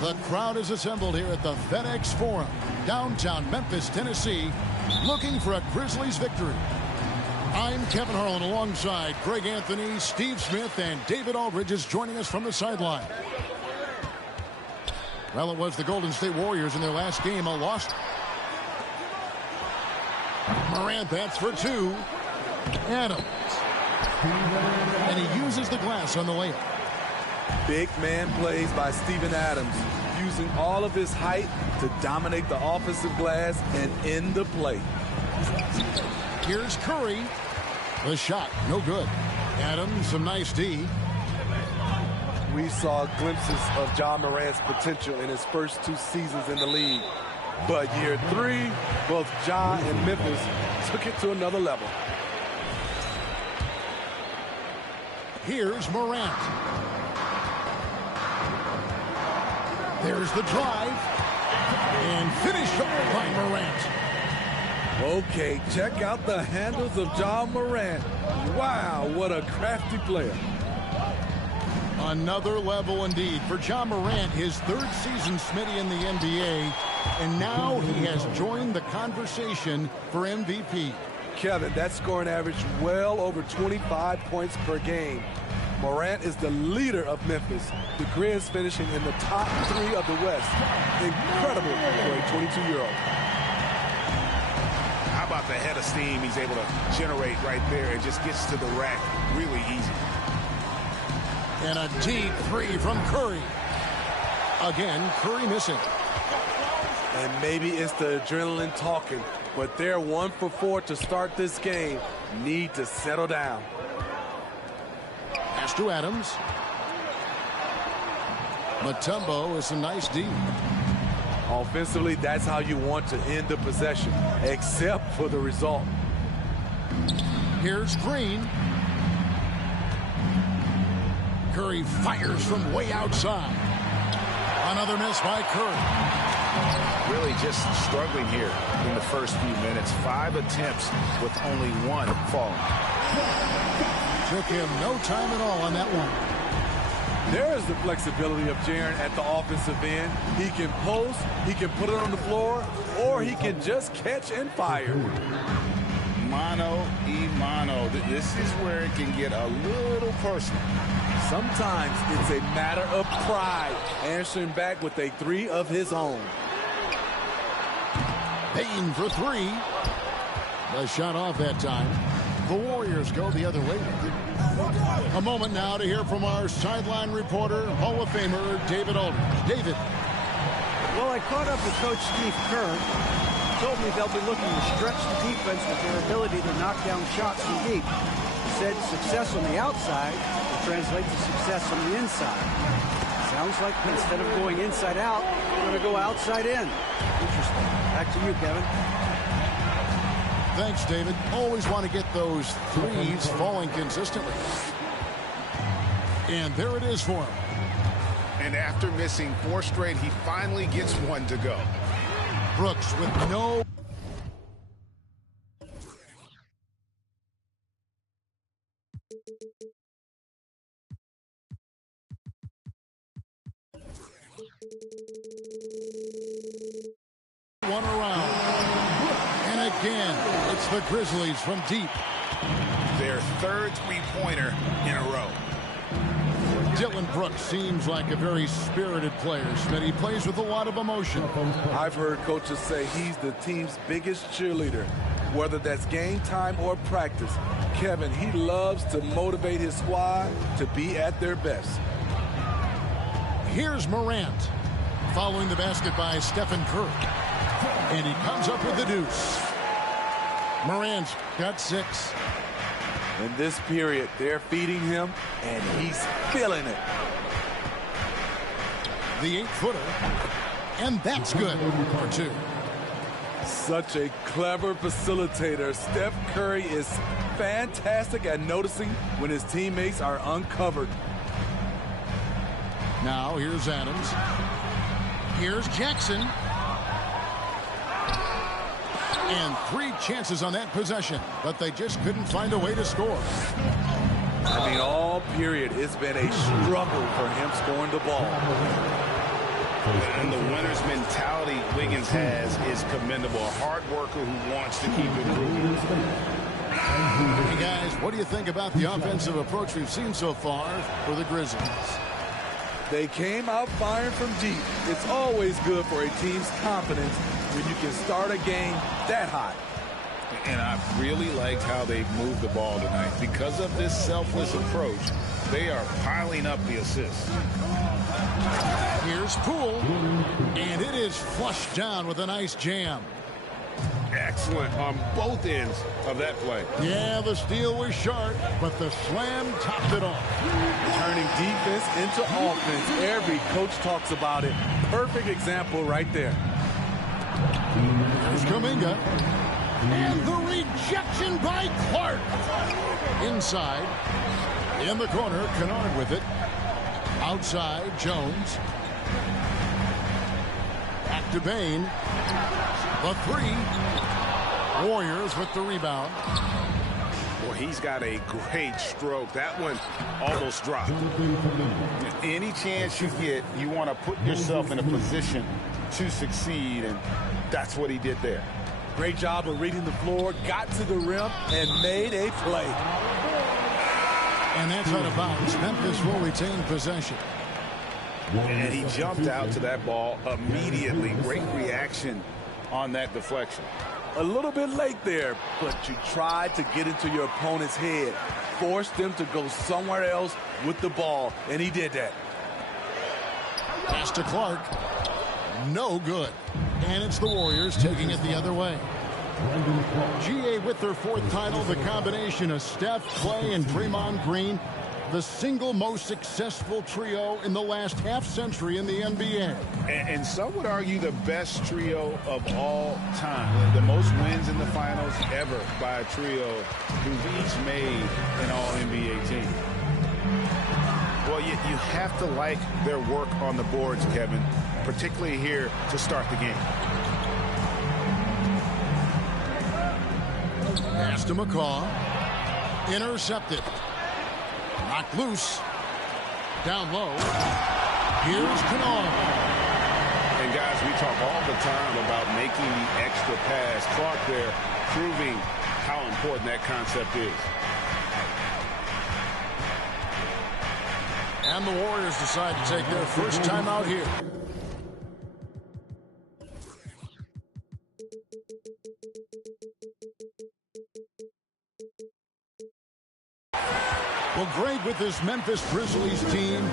The crowd is assembled here at the FedEx Forum, downtown Memphis, Tennessee, looking for a Grizzlies victory. I'm Kevin Harlan alongside Greg Anthony, Steve Smith, and David Aldridge is joining us from the sideline. Well, it was the Golden State Warriors in their last game, a loss. Morant bats for two. Adams. And he uses the glass on the layup. Big man plays by Steven Adams, using all of his height to dominate the offensive glass and end the play. Here's Curry. The shot, no good. Adams, some nice D. We saw glimpses of Ja Morant's potential in his first 2 seasons in the league. But year 3, both Ja and Memphis took it to another level. Here's Morant. There's the drive. And finished off by Morant. Okay, check out the handles of Ja Morant. Wow, what a crafty player. Another level indeed for Ja Morant, his 3rd season, Smitty, in the NBA. And now he has joined the conversation for MVP. Kevin, that scoring average well over 25 points per game. Morant is the leader of Memphis. The Grizz finishing in the top 3 of the West. Incredible for a 22-year-old. How about the head of steam he's able to generate right there? It just gets to the rack really easy. And a deep 3 from Curry. Again, Curry missing. And maybe it's the adrenaline talking, but they're 1 for 4 to start this game. Need to settle down. Pass to Adams. Mutombo is a nice D. Offensively, that's how you want to end the possession, except for the result. Here's Green. Curry fires from way outside. Another miss by Curry. Really just struggling here in the first few minutes. 5 attempts with only 1 falling. Took him no time at all on that one. There's the flexibility of Jaren at the offensive end. He can post, he can put it on the floor, or he can just catch and fire. Mano y mano. This is where it can get a little personal. Sometimes it's a matter of pride, answering back with a 3 of his own. Payne for 3. The shot off that time. The Warriors go the other way. A moment now to hear from our sideline reporter, Hall of Famer David Aldridge. David. Well, I caught up with Coach Steve Kerr. He told me they'll be looking to stretch the defense with their ability to knock down shots from deep. He said success on the outside will translate to success on the inside. Sounds like instead of going inside out, we're going to go outside in. Interesting. Back to you, Kevin. Thanks, David. Always want to get those threes falling consistently. And there it is for him. And after missing 4 straight, he finally gets 1 to go. Brooks with no... one around. And again, it's the Grizzlies from deep. Their 3rd 3-pointer in a row. Dillon Brooks seems like a very spirited player, Smith. He plays with a lot of emotion. I've heard coaches say he's the team's biggest cheerleader. whether that's game time or practice. Kevin, he loves to motivate his squad to be at their best. Here's Morant. Following the basket by Stephen Curry. And he comes up with the deuce. Morant's got 6. In this period, they're feeding him, and he's feeling it. The 8-footer. And that's good for 2. Such a clever facilitator. Steph Curry is fantastic at noticing when his teammates are uncovered. Now here's Adams. Here's Jackson. And 3 chances on that possession, but they just couldn't find a way to score. I mean, all period, it's been a struggle for him scoring the ball. And the winner's mentality Wiggins has is commendable. A hard worker who wants to keep improving. Hey guys, what do you think about the offensive approach we've seen so far for the Grizzlies? They came out firing from deep. It's always good for a team's confidence when you can start a game that hot. And I really liked how they moved the ball tonight. Because of this selfless approach, they are piling up the assists. Here's Poole, and it is flushed down with a nice jam. Excellent on both ends of that play. Yeah, the steal was sharp, but the slam topped it off. Turning defense into offense. Every coach talks about it. Perfect example right there. Here's Kuminga. And the rejection by Clark. Inside. In the corner, Kennard with it. Outside, Jones. Back to Bane. The 3. Warriors with the rebound. Well, he's got a great stroke. That one almost dropped. Any chance you get, you want to put yourself in a position to succeed, and that's what he did there. Great job of reading the floor, got to the rim, and made a play. And that's out of bounds. Memphis will retain possession. And he jumped out to that ball immediately. Great reaction on that deflection. A little bit late there, but you tried to get into your opponent's head. Forced them to go somewhere else with the ball, and he did that. Pass to Clark. No good. And it's the Warriors taking it the other way. GA with their 4th title, the combination of Steph, Clay, and Draymond Green, the single most successful trio in the last half-century in the NBA. And some would argue the best trio of all time. The most wins in the finals ever by a trio who've each made an All-NBA team. Well, you have to like their work on the boards, Kevin, particularly here to start the game. Pass to McCaw. Intercepted. Knocked loose. Down low. Here's Kennard. And guys, we talk all the time about making the extra pass. Clark there proving how important that concept is. And the Warriors decide to take their first time out here. Well, Greg, with this Memphis Grizzlies team,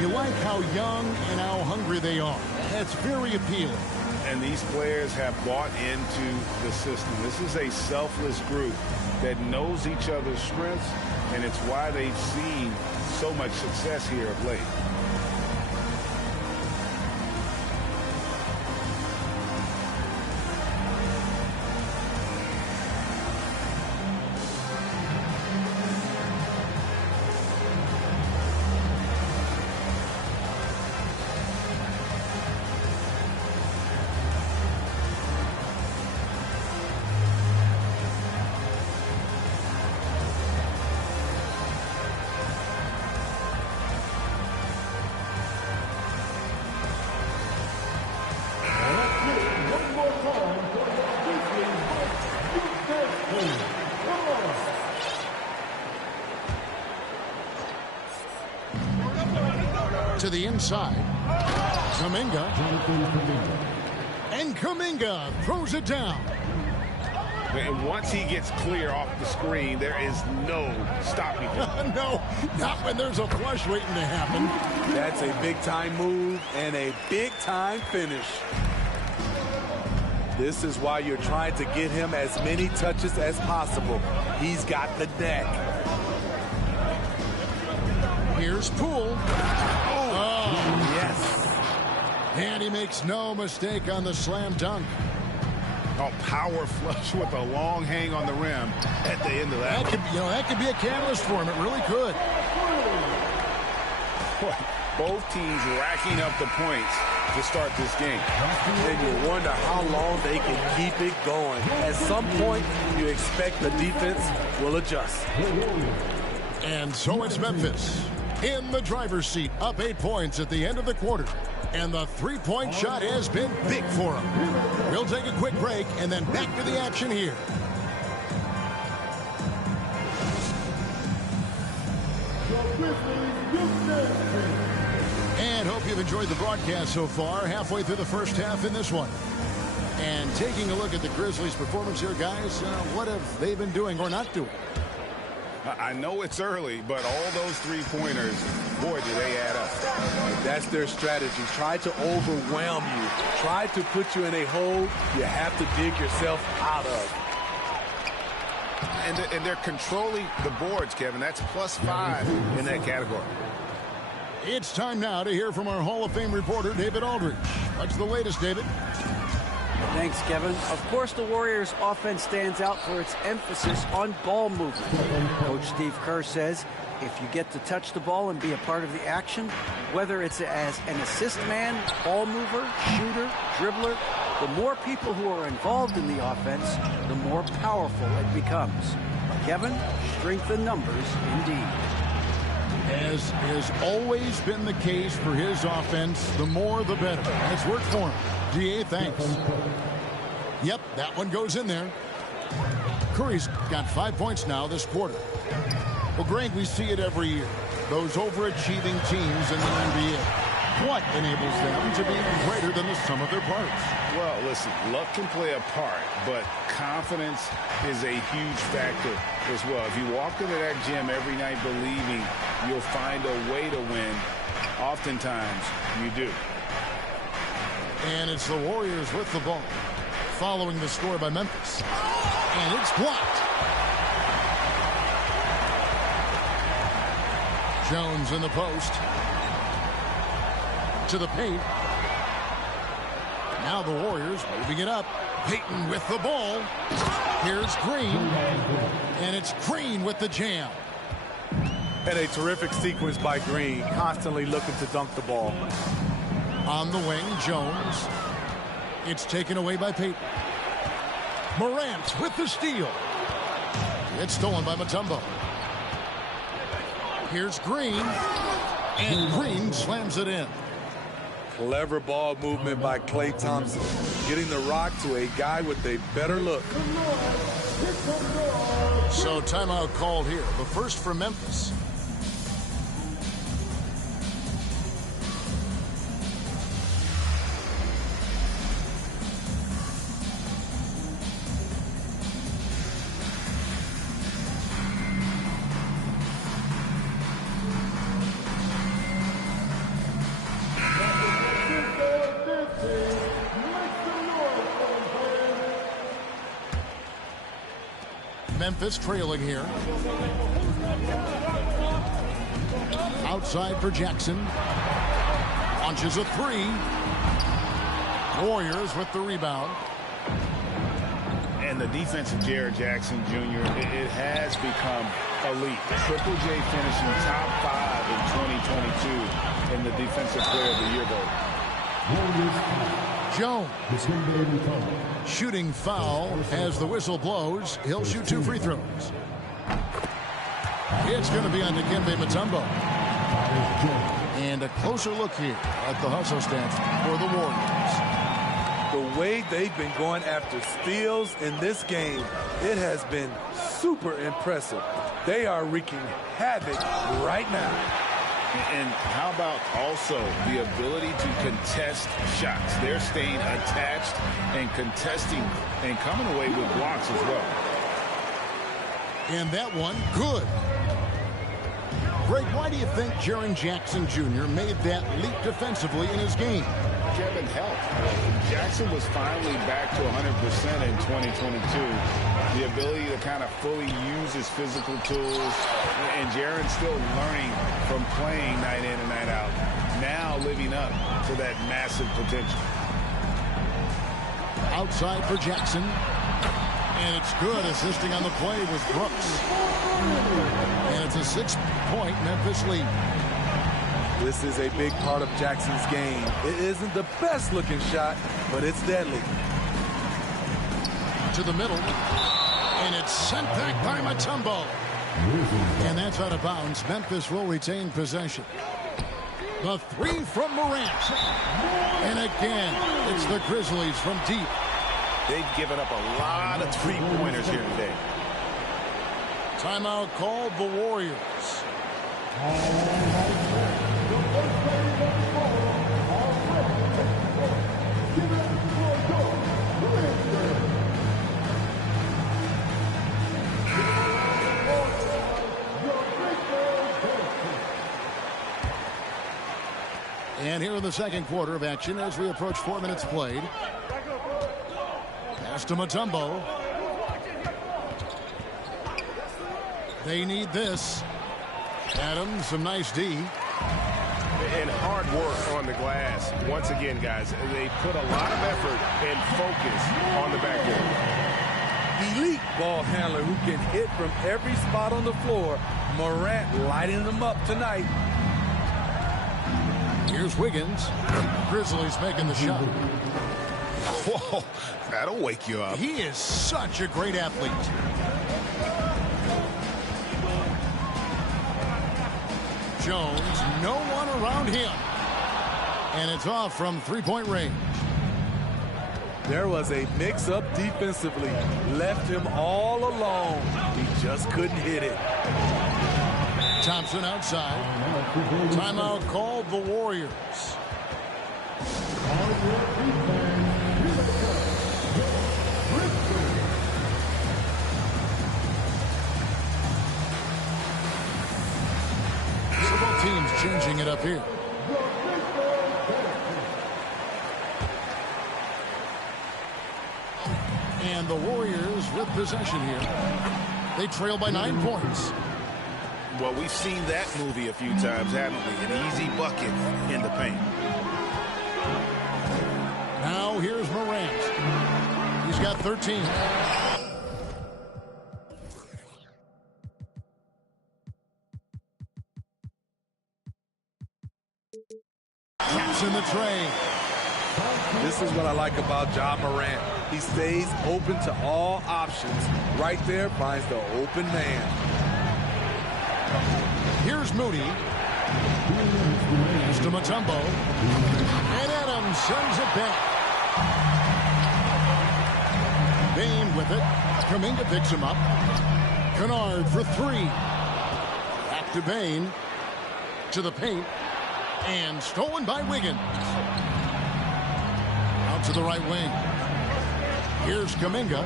you like how young and how hungry they are. That's very appealing. And these players have bought into the system. This is a selfless group that knows each other's strengths, and it's why they've seen so much success here of late. To the inside. Kuminga. And Kuminga throws it down. And once he gets clear off the screen, there is no stopping him. No, not when there's a flush waiting to happen. That's a big-time move and a big-time finish. This is why you're trying to get him as many touches as possible. He's got the neck. Here's Poole. Oh, yes. And he makes no mistake on the slam dunk. Oh, power flush with a long hang on the rim at the end of that. That could be a catalyst for him. It really could. Both teams racking up the points to start this game. And you wonder how long they can keep it going. At some point, you expect the defense will adjust. And so it's Memphis in the driver's seat, up 8 points at the end of the quarter. And the three-point shot has been big for him. We'll take a quick break and then back to the action here. And hope you've enjoyed the broadcast so far. Halfway through the first half in this one. And taking a look at the Grizzlies' performance here, guys, what have they been doing or not doing? I know it's early, but all those three-pointers, boy, do they add up. That's their strategy. Try to overwhelm you. Try to put you in a hole you have to dig yourself out of. And they're controlling the boards, Kevin. That's +5 in that category. It's time now to hear from our Hall of Fame reporter, David Aldridge. What's the latest, David? Thanks, Kevin. Of course, the Warriors' offense stands out for its emphasis on ball movement. Coach Steve Kerr says if you get to touch the ball and be a part of the action, whether it's as an assist man, ball mover, shooter, dribbler, the more people who are involved in the offense, the more powerful it becomes. Kevin, strength in numbers indeed. As has always been the case for his offense, the more the better. Nice work for him. GA, thanks. Yep, that one goes in there. Curry's got 5 points now this quarter. Well, Greg, we see it every year. Those overachieving teams in the NBA. What enables them to be greater than the sum of their parts? Well, listen, luck can play a part, but confidence is a huge factor as well. If you walk into that gym every night believing you'll find a way to win, oftentimes you do. And it's the Warriors with the ball, following the score by Memphis. And it's blocked. Jones in the post. To the paint. Now the Warriors moving it up. Payton with the ball. Here's Green. And it's Green with the jam. And a terrific sequence by Green, constantly looking to dunk the ball. On the wing, Jones. It's taken away by Payton. Morant with the steal. It's stolen by Mutombo. Here's Green. And Green slams it in. Clever ball movement by Klay Thompson. Getting the rock to a guy with a better look. So timeout called here. The first for Memphis. Memphis trailing here. Outside for Jackson. Launches a three. Warriors with the rebound. And the defense of Jared Jackson Jr., it has become elite. Triple J finishing top 5 in 2022 in the Defensive Player of the Year vote. Jones. Shooting foul as the whistle blows. He'll shoot 2 free throws. It's going to be on Dikembe Mutombo. And a closer look here at the hustle stats for the Warriors. The way they've been going after steals in this game, it has been super impressive. They are wreaking havoc right now. And how about also the ability to contest shots? They're staying attached and contesting and coming away with blocks as well. And that one, good. Greg, why do you think Jaren Jackson Jr. made that leap defensively in his game? Kevin, health. Jackson was finally back to 100% in 2022. The ability to kind of fully use his physical tools. And Jaren's still learning from playing night in and night out. Now living up to that massive potential. Outside for Jackson. And it's good, assisting on the play with Brooks. And it's a 6-point Memphis lead. This is a big part of Jackson's game. It isn't the best looking shot, but it's deadly. To the middle. And it's sent back by Mutombo. And that's out of bounds. Memphis will retain possession. The three from Morant. And again, it's the Grizzlies from deep. They've given up a lot of three-pointers here today. Timeout called the Warriors. And here in the second quarter of action as we approach 4 minutes played. Pass to Mutombo. They need this. Adams, some nice D. And hard work on the glass. Once again, guys, they put a lot of effort and focus on the backboard. Elite ball handler who can hit from every spot on the floor. Morant lighting them up tonight. Here's Wiggins. Grizzlies making the shot. Whoa, that'll wake you up. He is such a great athlete. Jones, no one around him. And it's off from three-point range. There was a mix-up defensively. Left him all alone. He just couldn't hit it. Thompson outside. Timeout called the Warriors. So both teams changing it up here. And the Warriors with possession here. They trail by 9 points. Well, we've seen that movie a few times, haven't we? An easy bucket in the paint. Now here's Morant. He's got 13. Taps in the tray. This is what I like about Ja Morant. He stays open to all options. Right there finds the open man. Here's Moody. Pass to Mutombo. And Adams sends it back. Bane with it. Kuminga picks him up. Kennard for three. Back to Bane. To the paint. And stolen by Wiggins. Out to the right wing. Here's Kuminga.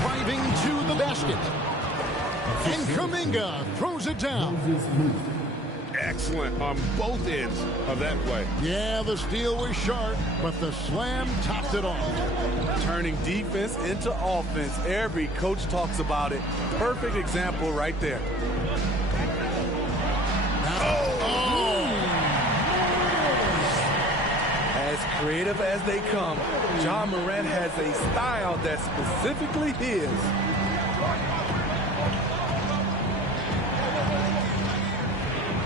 Driving to the basket. And Kuminga throws it down. Excellent on both ends of that play. Yeah, the steal was sharp, but the slam topped it off. Turning defense into offense. Every coach talks about it. Perfect example right there. As creative as they come, Ja Morant has a style that's specifically his.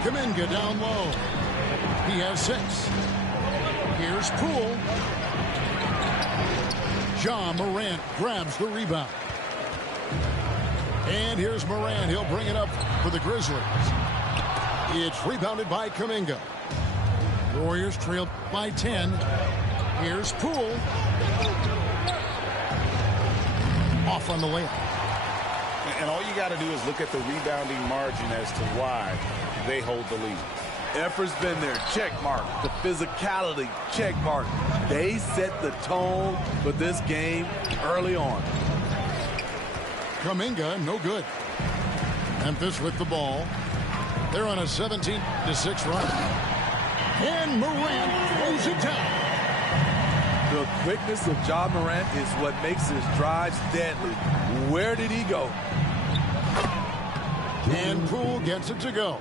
Kuminga down low. He has 6. Here's Poole. Ja Morant grabs the rebound. And here's Morant. He'll bring it up for the Grizzlies. It's rebounded by Kuminga. Warriors trail by 10. Here's Poole. Off on the layup. And all you got to do is look at the rebounding margin as to why they hold the lead. Effort's been there, check mark. The physicality, check mark. They set the tone for this game early on. Kuminga, no good. Memphis with the ball. They're on a 17-6 run. And Morant throws it down. The quickness of Ja Morant is what makes his drives deadly. Where did he go? And Poole gets it to go.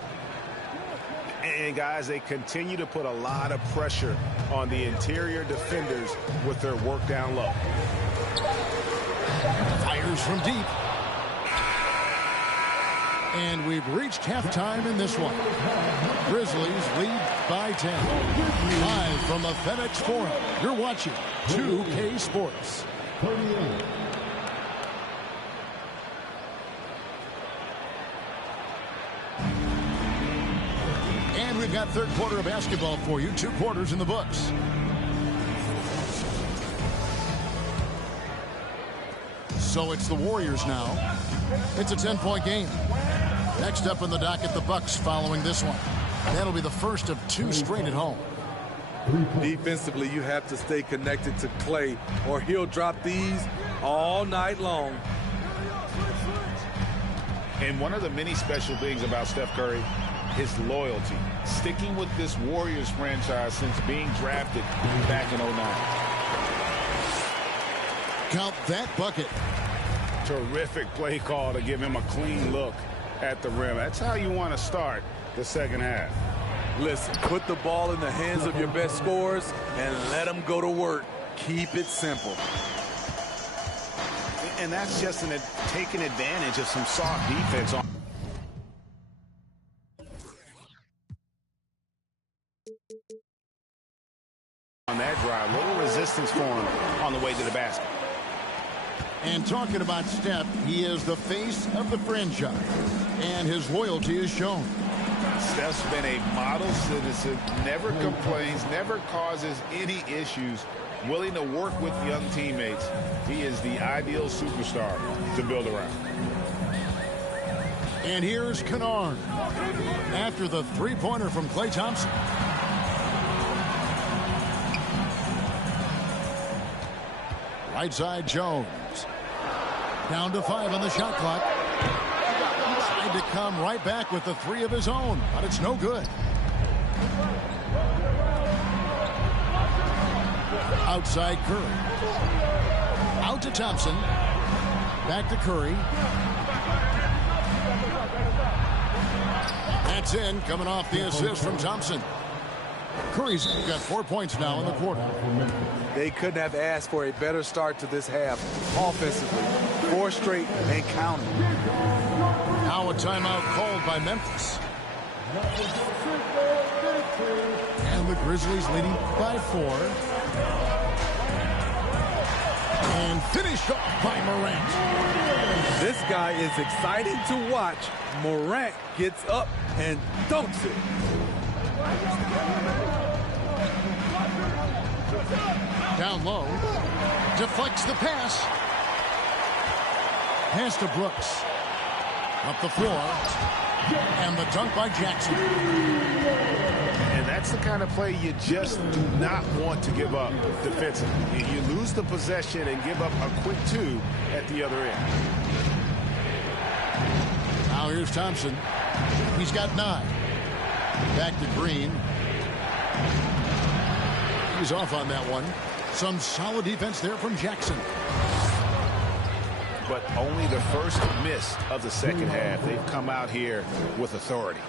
And, guys, they continue to put a lot of pressure on the interior defenders with their work down low. Fires from deep. And we've reached halftime in this one. Grizzlies lead by 10. Live from the FedEx Forum, you're watching 2K Sports. And we've got third quarter of basketball for you. 2 quarters in the books. So it's the Warriors now. It's a 10-point game. Next up in the docket, the Bucks following this one. That'll be the first of 2 straight at home. Defensively, you have to stay connected to Klay, or he'll drop these all night long. And one of the many special things about Steph Curry, his loyalty. Sticking with this Warriors franchise since being drafted back in 09. Count that bucket. Terrific play call to give him a clean look at the rim. That's how you want to start the second half. Listen, put the ball in the hands of your best scorers and let them go to work. Keep it simple. And that's just taking advantage of some soft defense on that drive. Little resistance for him on the way to the basket. And talking about Steph, he is the face of the franchise, and his loyalty is shown. Steph's been a model citizen, never complains, never causes any issues, willing to work with young teammates. He is the ideal superstar to build around. And here's Kennard after the three-pointer from Klay Thompson. Right side, Jones. Down to 5 on the shot clock. Tried to come right back with the 3 of his own, but it's no good. Outside Curry. Out to Thompson. Back to Curry. That's in, coming off the assist from Thompson. Curry's got 4 points now in the quarter. They couldn't have asked for a better start to this half offensively. 4 straight and counting. Now a timeout called by Memphis. And the Grizzlies leading by 4. And finished off by Morant. This guy is exciting to watch. Morant gets up and dunks it. Down low. Deflects the pass. Pass to Brooks. Up the floor. And the dunk by Jackson. And that's the kind of play you just do not want to give up defensively. You lose the possession and give up a quick 2 at the other end. Now here's Thompson. He's got 9. Back to Green. He's off on that one. Some solid defense there from Jackson. But only the first miss of the second half. They've come out here with authority.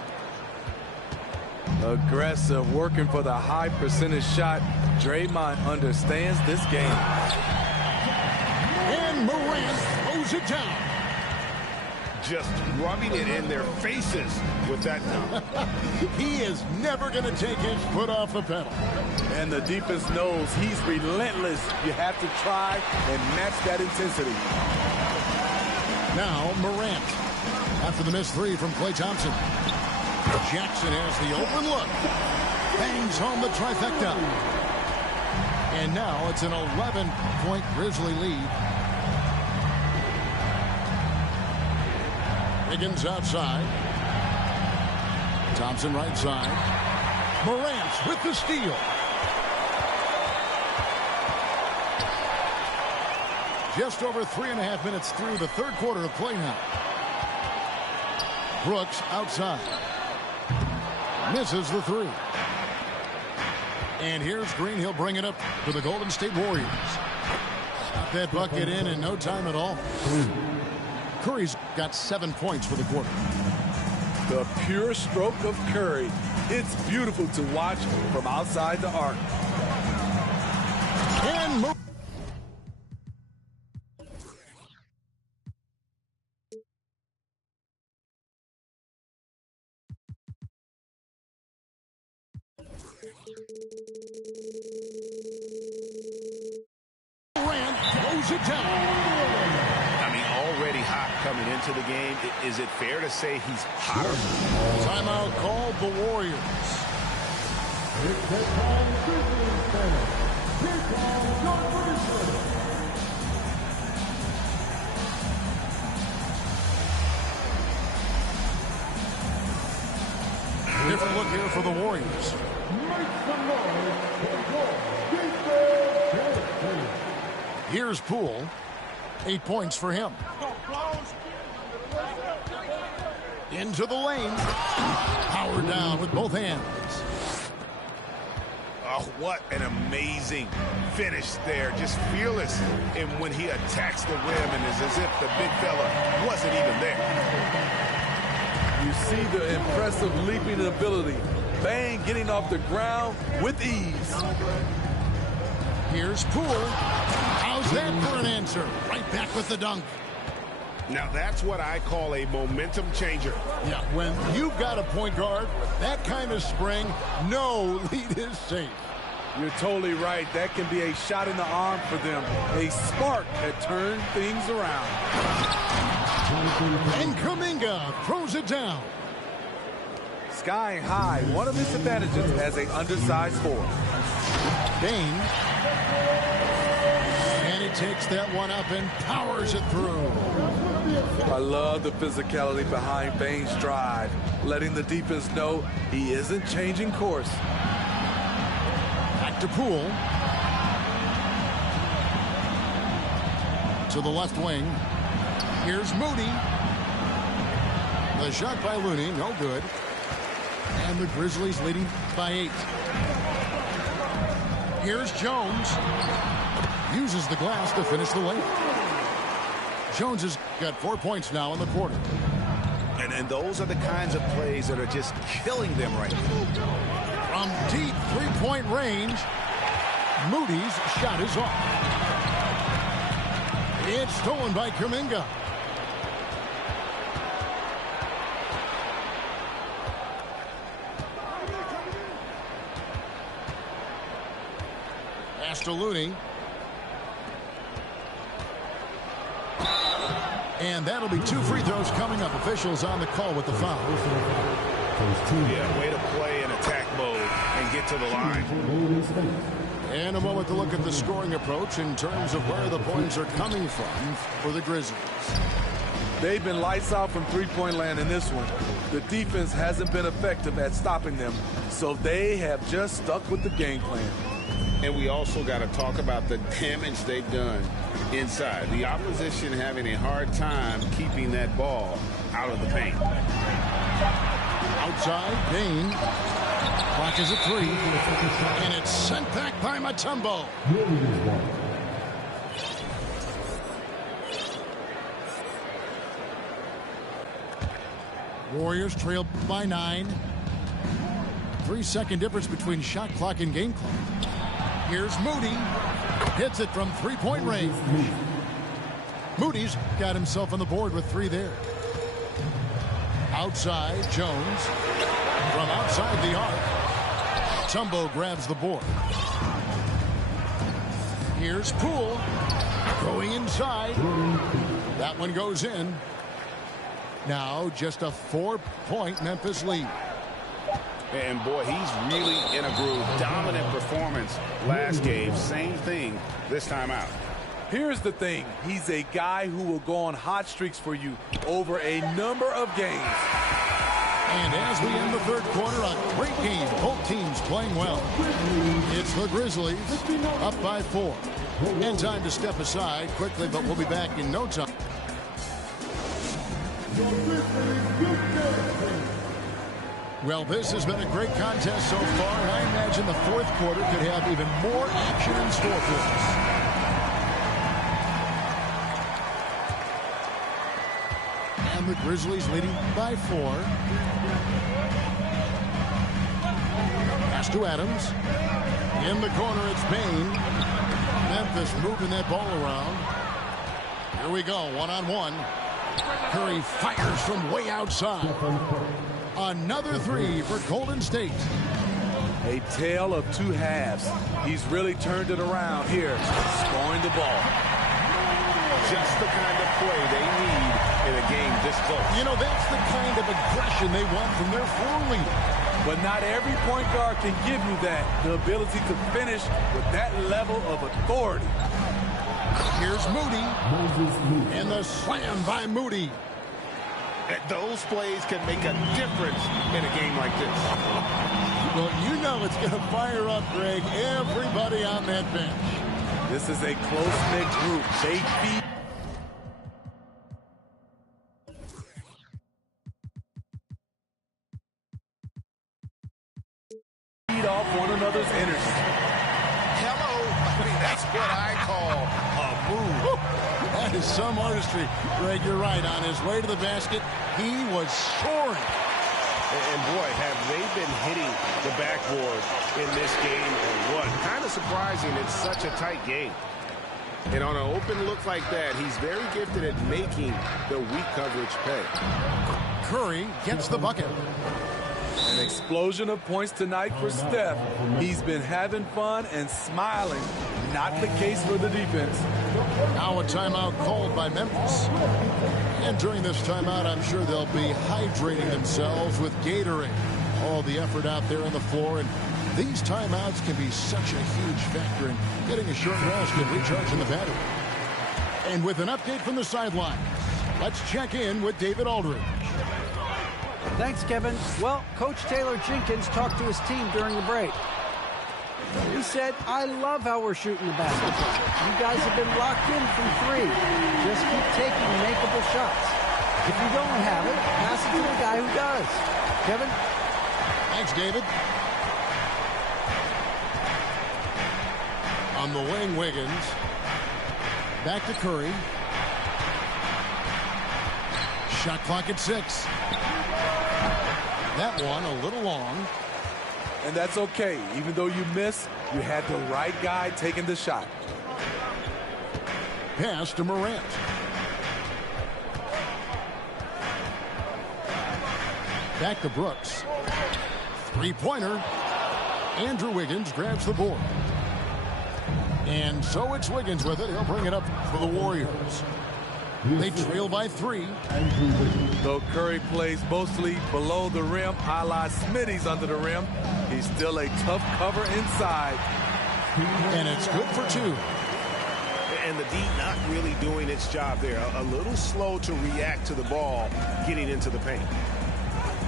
Aggressive, working for the high percentage shot. Draymond understands this game. And Morant throws it down. Just rubbing it in their faces with that dunk. He is never going to take his foot off the pedal. And the defense knows he's relentless. You have to try and match that intensity. Now Morant. After the missed 3 from Klay Thompson. Jackson has the open look. Bangs home the trifecta. And now it's an 11-point Grizzly lead. Higgins outside. Thompson right side. Morant with the steal. Just over 3.5 minutes through the third quarter of play now. Brooks outside. Misses the three. And here's Green. He'll bring it up for the Golden State Warriors. Got that bucket in no time at all. Curry's got 7 points for the quarter. The pure stroke of Curry. It's beautiful to watch from outside the arc. And move. Durant throws it down. I mean, already hot coming into the game. Is it fair to say he's hotter? Timeout called the Warriors. Different look here for the Warriors. Here's Poole. 8 points for him. Into the lane. Power down with both hands. Oh, what an amazing finish there. Just fearless. And when he attacks the rim, and it's as if the big fella wasn't even there. You see the impressive leaping ability. Bang getting off the ground with ease. Here's Poole. How's that for an answer? Right back with the dunk. Now, that's what I call a momentum changer. Yeah, when you've got a point guard with that kind of spring, no lead is safe. You're totally right. That can be a shot in the arm for them. A spark that turned things around. And Kuminga throws it down. Skying high, one of his advantages as an undersized forward. Bane. And he takes that one up and powers it through. I love the physicality behind Bane's drive, letting the defense know he isn't changing course. Back to Poole. To the left wing. Here's Moody. The shot by Looney, no good. And the Grizzlies leading by 8. Here's Jones. Uses the glass to finish the lane. Jones has got 4 points now in the quarter. And those are the kinds of plays that are just killing them right now. From deep three-point range, Moody's shot is off. It's stolen by Kuminga. Pass to Looney. And that'll be 2 free throws coming up. Officials on the call with the foul. Yeah, way to play in attack mode and get to the line. And a moment to look at the scoring approach in terms of where the points are coming from for the Grizzlies. They've been lights out from three-point land in this one. The defense hasn't been effective at stopping them, so they have just stuck with the game plan. And we also got to talk about the damage they've done inside. The opposition having a hard time keeping that ball out of the paint. Outside, Bane. Clock is at 3. And it's sent back by Mutombo. Warriors trail by 9. 3-second difference between shot clock and game clock. Here's Moody. Hits it from three-point range. Moody's got himself on the board with 3 there. Outside, Jones. From outside the arc. Mutombo grabs the board. Here's Poole. Going inside. That one goes in. Now just a 4-point Memphis lead. And boy, he's really in a groove. Dominant performance last game. Same thing this time out. Here's the thing. He's a guy who will go on hot streaks for you over a number of games. And as we end the third quarter, a great game. Both teams playing well. It's the Grizzlies up by 4. And time to step aside quickly, but we'll be back in no time. Well, this has been a great contest so far, and I imagine the fourth quarter could have even more action in store for us. And the Grizzlies leading by 4. Pass to Adams. In the corner, it's Payne. Memphis moving that ball around. Here we go, one-on-one. Curry fires from way outside. Another 3 for Golden State. A tale of two halves. He's really turned it around here, scoring the ball. Just the kind of play they need in a game this close. You know, that's the kind of aggression they want from their floor leader. But not every point guard can give you that. The ability to finish with that level of authority. Here's Moody. And the slam by Moody. Those plays can make a difference in a game like this. Well, you know it's going to fire up, Greg, everybody on that bench. This is a close-knit group. They feed off one another's energy. Hello. I mean, that's what I call a move. That is some artistry. Greg, you're right. On his way to the basket, he was soaring. And boy, have they been hitting the backboard in this game or what? Kind of surprising. It's such a tight game. And on an open look like that, he's very gifted at making the weak coverage pay. Curry gets the bucket. An explosion of points tonight for Steph. He's been having fun and smiling. Not the case for the defense. Now a timeout called by Memphis. And during this timeout, I'm sure they'll be hydrating themselves with Gatorade. All the effort out there on the floor. And these timeouts can be such a huge factor in getting a short rest and recharging the battery. And with an update from the sidelines, let's check in with David Aldridge. Thanks, Kevin. Well, Coach Taylor Jenkins talked to his team during the break. He said, I love how we're shooting the basketball. You guys have been locked in from 3. Just keep taking makeable shots. If you don't have it, pass it to the guy who does. Kevin? Thanks, David. On the wing, Wiggins. Back to Curry. Shot clock at 6. That one a little long. And that's okay. Even though you miss, you had the right guy taking the shot. Pass to Morant. Back to Brooks. Three-pointer. Andrew Wiggins grabs the board. And so it's Wiggins with it. He'll bring it up for the Warriors. They trail by 3. Though Curry plays mostly below the rim, a la Smitty's under the rim, he's still a tough cover inside. And it's good for 2. And the D not really doing its job there. A little slow to react to the ball getting into the paint.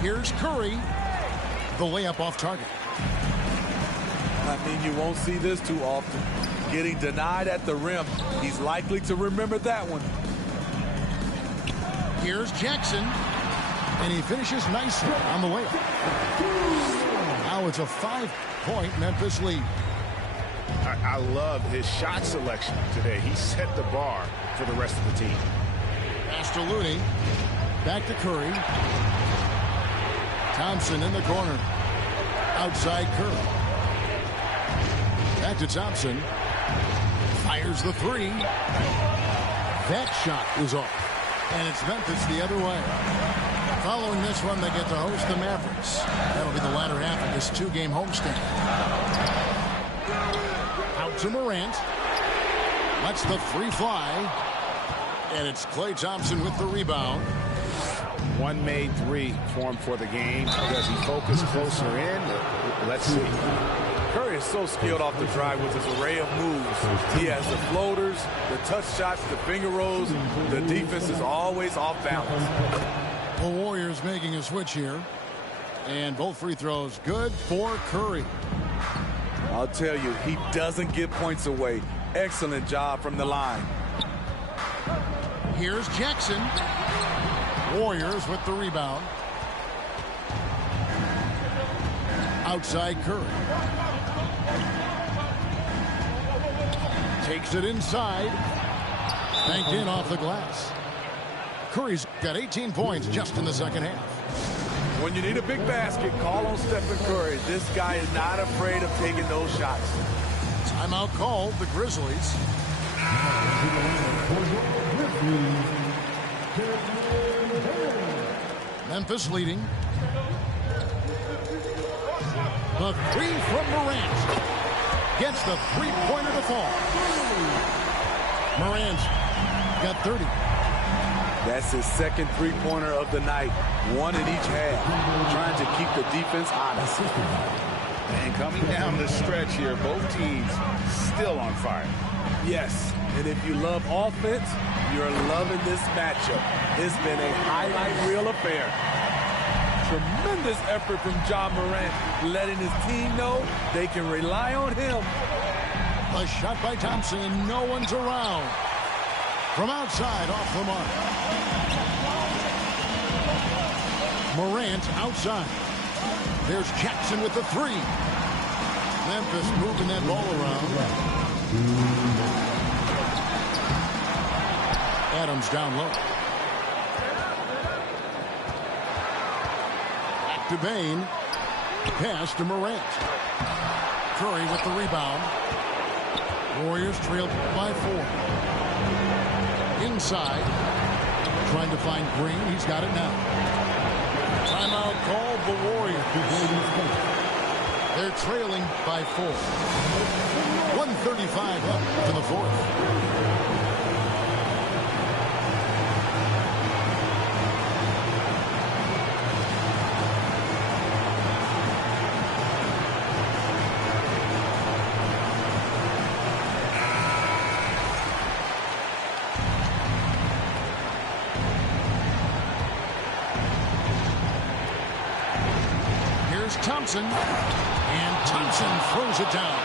Here's Curry. The layup off target. I mean, you won't see this too often. Getting denied at the rim. He's likely to remember that one. Here's Jackson. And he finishes nicely on the layup. Now it's a 5-point Memphis lead. I love his shot selection today. He set the bar for the rest of the team. Pass to Looney. Back to Curry. Thompson in the corner. Outside Curry. Back to Thompson. Fires the 3. That shot is off. And it's Memphis the other way. Following this one, they get to host the Mavericks. That'll be the latter half of this 2-game homestand. Out to Morant. Lets the 3 fly. And it's Klay Thompson with the rebound. One made 3 for him for the game. Does he focus closer in? Let's see. Curry is so skilled off the drive with his array of moves. He has the floaters, the touch shots, the finger rolls. The defense is always off balance. The Warriors making a switch here. And both free throws good for Curry. I'll tell you, he doesn't give points away. Excellent job from the line. Here's Jackson. Warriors with the rebound. Outside Curry. Takes it inside. Banked in off the glass. Curry's got 18 points just in the second half. When you need a big basket, call on Stephen Curry. This guy is not afraid of taking those shots. Timeout called, the Grizzlies. Memphis leading. The three from Morant. Gets the three-pointer to fall. Morant's got 30. That's his second three-pointer of the night. One in each half. Trying to keep the defense honest. And coming down the stretch here, both teams still on fire. Yes, and if you love offense, you're loving this matchup. It's been a highlight reel affair. Tremendous effort from Ja Morant, letting his team know they can rely on him. A shot by Thompson, and no one's around. From outside, off the mark. Morant outside. There's Jackson with the three. Memphis moving that ball around. Adams down low. Back to Bane. Pass to Morant. Curry with the rebound. Warriors trailed by 4. Inside. Trying to find Green. He's got it now. Timeout called the Warriors. They're trailing by 4. 1:35 up to the fourth. Thompson, and Thompson throws it down.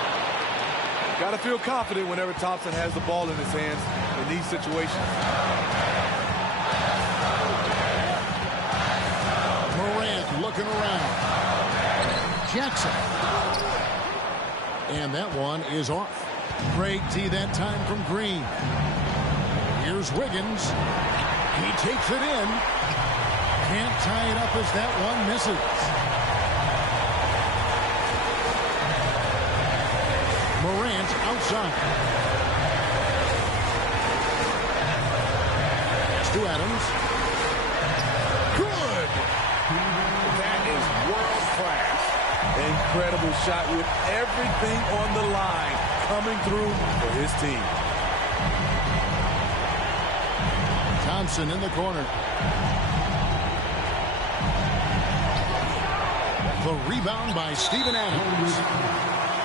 Got to feel confident whenever Thompson has the ball in his hands in these situations. Morant looking around. Jackson. And that one is off. Great D that time from Green. Here's Wiggins. He takes it in. Can't tie it up as that one misses. Morant outside. Stu Adams. Good. That is world class. Incredible shot with everything on the line coming through for his team. Thompson in the corner. The rebound by Steven Adams.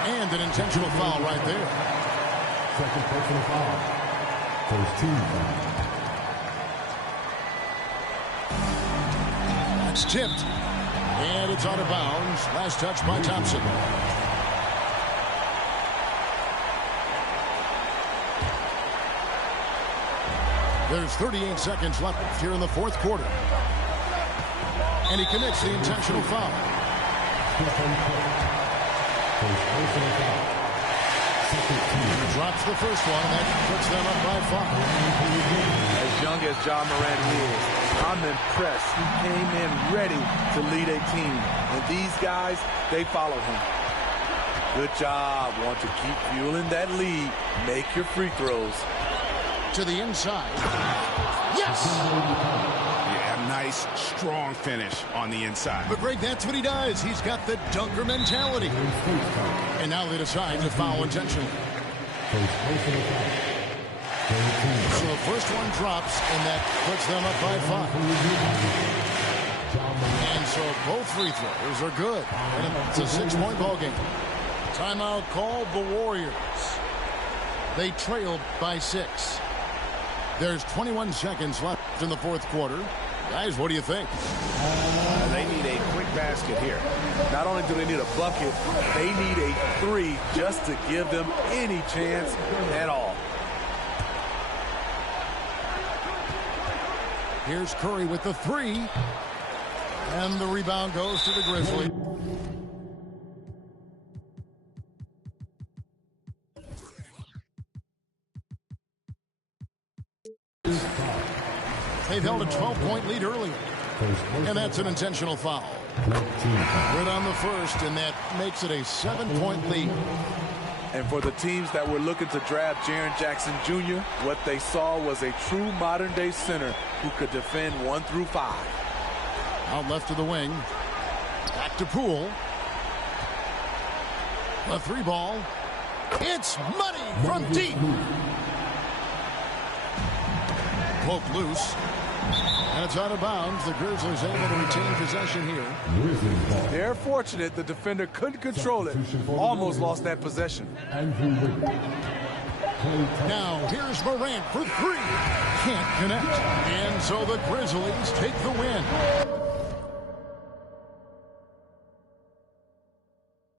And an intentional foul right there. Second personal foul. First team. That's tipped. And it's out of bounds. Last touch by Thompson. There's 38 seconds left here in the fourth quarter. And he commits the intentional foul. He drops the first one, and that puts them up by 5. As young as Ja Morant is, I'm impressed. He came in ready to lead a team. And these guys, they follow him. Good job. Want to keep fueling that lead. Make your free throws. To the inside. Yes! Yeah, nice, strong finish on the inside. But, Greg, that's what he does. He's got the dunker mentality. And now they decide to foul intentionally. So the first one drops, and that puts them up by 5. And so both free throws are good. And it's a 6-point ball game. Timeout called the Warriors. They trailed by 6. There's 21 seconds left in the fourth quarter. Guys, what do you think? They need a quick basket here. Not only do they need a bucket, they need a 3 just to give them any chance at all. Here's Curry with the 3. And the rebound goes to the Grizzlies. They've held a 12-point lead earlier. And that's an intentional foul. Good on the first, and that makes it a 7-point lead. And for the teams that were looking to draft Jaren Jackson Jr., what they saw was a true modern-day center who could defend 1 through 5. Out left to the wing. Back to Poole. The 3 ball. It's money from deep. Poke loose. And it's out of bounds. The Grizzlies able to retain possession here. They're fortunate the defender couldn't control it. Almost lost that possession. Now here's Morant for 3. Can't connect. And so the Grizzlies take the win.